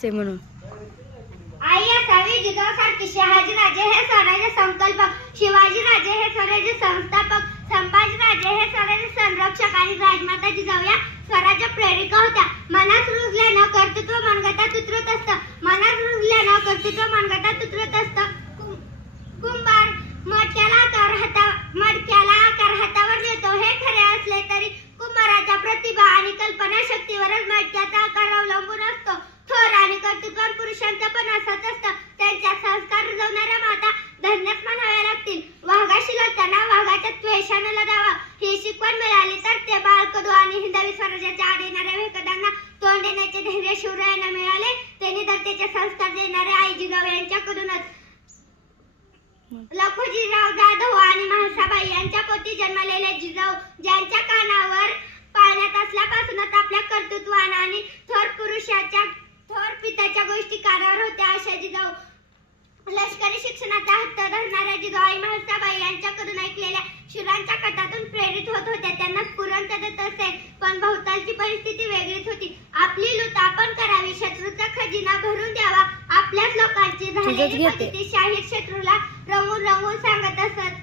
चे म्हणून आई असावी जिजाऊसारखी, शहाजीराजे हे स्वराज्य संकल्पक, शिवाजीराजे हे स्वराज्य संस्थापक, संभाजीराजे हे स्वराज्य संरक्षक आणि राजमाता जिजाऊ या स्वराज्य प्रेरिका होत्या. मनास रुजल्यानं कर्तृत्व मनगटात उतरत असतं, मनास रुजल्यानं कर्तृत्व मनगटात उतरत असतं. कुंभार मडक्याला आकार हातावर देतो हे खरे असले तरी कुंभाराच्या प्रतिभा आणि कल्पनाशक्तीवरच मडक्याचा आकार अवलंबून असतो. थोर आणि कर्तृत्ववान पुरुषांचं पण असंच असतं. त्यांच्या संस्कार रुजवणाऱ्या माता धन्यच म्हणाव्या लागतील. वाघाशी लढताना वाघाच्या त्वेषानं लढावं ही शिकवण मिळाली तर ते बाळकडू आणि हिंदवी स्वराज्याच्या आड येणाऱ्या भेकदांना तोंड देण्याचे धैर्य शिवरायांना मिळाले. ते निडरतेचे संस्कार देणारे आई जिजाऊ यांच्याकडूनच. लखुजीराव जाधव आणि म्हाळसाबाई यांच्या पोटी जन्मलेले जिजाऊ, ज्यांच्या कानावर पाळण्यात असल्यापासूनच आपल्या कर्तृत्वानं आणि थोर पित्याच्या गोष्टी कानावर होत्या अशा जिजाऊ, लष्करी शिक्षणाचा हट्ट धरणाऱ्या जिजाऊ आई म्हाळसाबाई यांच्याकडून ऐकलेल्या शूरांच्या कथातून प्रेरित होत होत्या. त्यांना स्फुरण देत असे, पण भोवतालची परिस्थिती वेगळीच होती. आपली लूट आपण करावी, शत्रूचा खजिना भरून द्यावा, आपल्याच लोकांची झालेली फजिती शाहीर शत्रूला रंगून सांगत असत.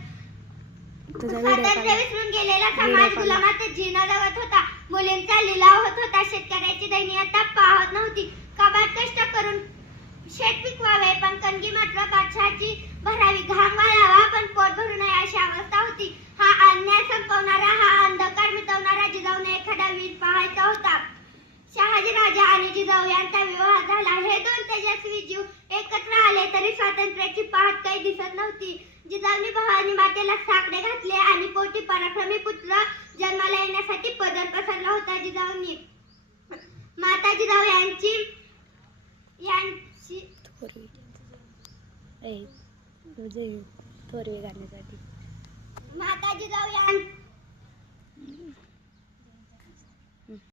स्वातंत्र्य विसरून गेलेला समाज गुलामात जीणं जगत होता. मुलींचा लिलाव होत होता. शेतकऱ्याची दयनीयता पाहत नव्हती. काबाड कष्ट करून शेत पिकवावे पण कणगी मात्र कापसाची भरावी, घाम गाळावा पण पोट भरू नये अशी अवस्था होती. हा अन्याय संपवणारा, हा अंधकार मिटवणारा जिजाऊने एखादा वीर पाहायचा होता. शहाजीराजे आणि जिजाऊ यांचा विवाह झाला. हे दोन तेजस्वी जीव एकत्र आले तरी स्वातंत्र्याची पहाट काही दिसत नव्हती. जिजाऊंनी भवानी मातेला साकडे घातले आणि पोटी पराक्रमी पुत्र जन्माला येण्यासाठी पदर पसरला होता. जिजाऊंनी माता जिजाऊ यांची थोरवे गाण्यासाठी माता जिजाऊ